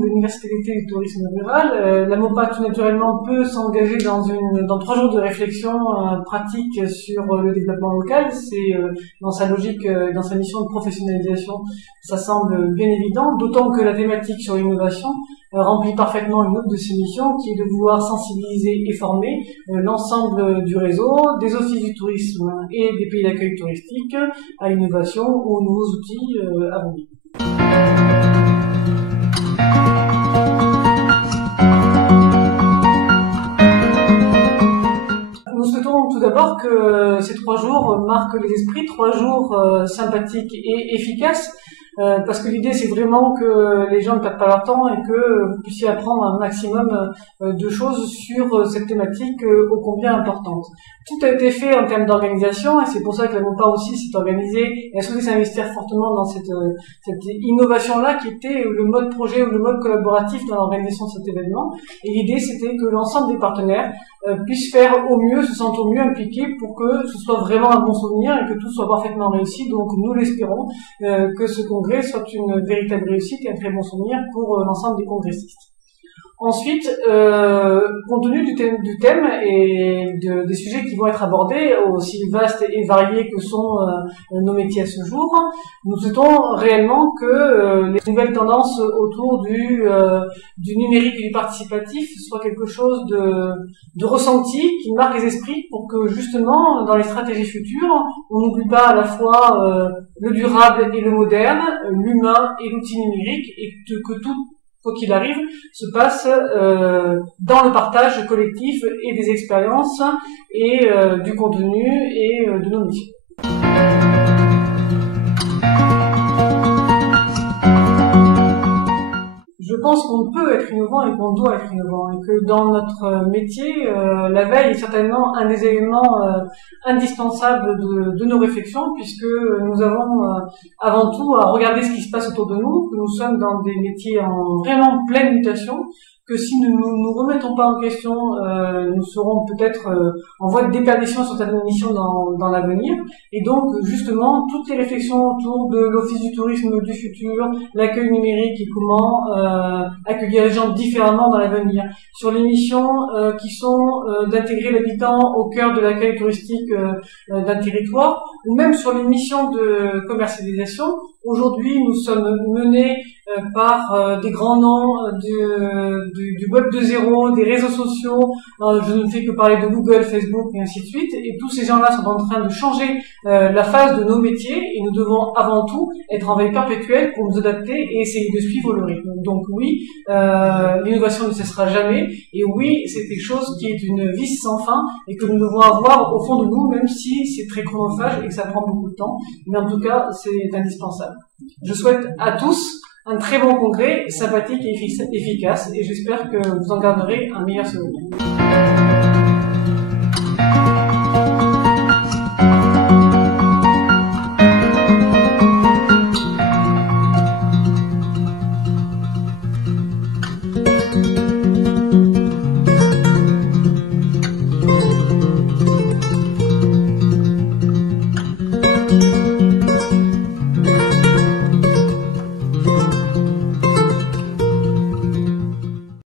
de l'Université d'été du tourisme rural. La MOPA, tout naturellement, peut s'engager dans 3 jours de réflexion pratique sur le développement local. C'est dans sa logique, dans sa mission de professionnalisation, ça semble bien évident, d'autant que la thématique sur l'innovation remplit parfaitement une autre de ses missions, qui est de vouloir sensibiliser et former l'ensemble du réseau, des offices du tourisme et des pays d'accueil touristique à l'innovation ou aux nouveaux outils à venir. Nous souhaitons tout d'abord que ces 3 jours marquent les esprits, 3 jours sympathiques et efficaces, parce que l'idée c'est vraiment que les gens ne perdent pas leur temps et que vous puissiez apprendre un maximum de choses sur cette thématique ô combien importante. Tout a été fait en termes d'organisation et c'est pour ça que la MOPA aussi s'est organisée et a souhaité s'investir fortement dans cette innovation-là qui était le mode projet ou le mode collaboratif dans l'organisation de cet événement. Et l'idée c'était que l'ensemble des partenaires puissent faire au mieux, se sentent au mieux impliqués pour que ce soit vraiment un bon souvenir et que tout soit parfaitement réussi. Donc nous l'espérons que ce congrès soit une véritable réussite et un très bon souvenir pour l'ensemble des congressistes. Ensuite, compte tenu du thème et des sujets qui vont être abordés, aussi vastes et variés que sont nos métiers à ce jour, nous souhaitons réellement que les nouvelles tendances autour du numérique et du participatif soient quelque chose de ressenti, qui marque les esprits pour que justement, dans les stratégies futures, on n'oublie pas à la fois le durable et le moderne, l'humain et l'outil numérique, et que tout, quoi qu'il arrive, se passe dans le partage collectif et des expériences et du contenu et de nos missions. Je pense qu'on peut être innovant et qu'on doit être innovant et que dans notre métier, la veille est certainement un des éléments indispensables de nos réflexions, puisque nous avons avant tout à regarder ce qui se passe autour de nous, que nous sommes dans des métiers en vraiment pleine mutation, que si nous ne nous remettons pas en question, nous serons peut-être en voie de déperdition sur certaines missions dans l'avenir. Et donc, justement, toutes les réflexions autour de l'Office du tourisme du futur, l'accueil numérique et comment accueillir les gens différemment dans l'avenir, sur les missions qui sont d'intégrer l'habitant au cœur de l'accueil touristique d'un territoire, ou même sur les missions de commercialisation. Aujourd'hui, nous sommes menés par des grands noms du web 2.0, des réseaux sociaux. Je ne fais que parler de Google, Facebook et ainsi de suite. Et tous ces gens-là sont en train de changer la phase de nos métiers et nous devons avant tout être en veille perpétuelle pour nous adapter et essayer de suivre le rythme. Donc oui, l'innovation ne cessera jamais. Et oui, c'est quelque chose qui est une vis sans fin et que nous devons avoir au fond de nous, même si c'est très chronophage et que ça prend beaucoup de temps. Mais en tout cas, c'est indispensable. Je souhaite à tous un très bon congrès, sympathique et efficace, et j'espère que vous en garderez un meilleur souvenir.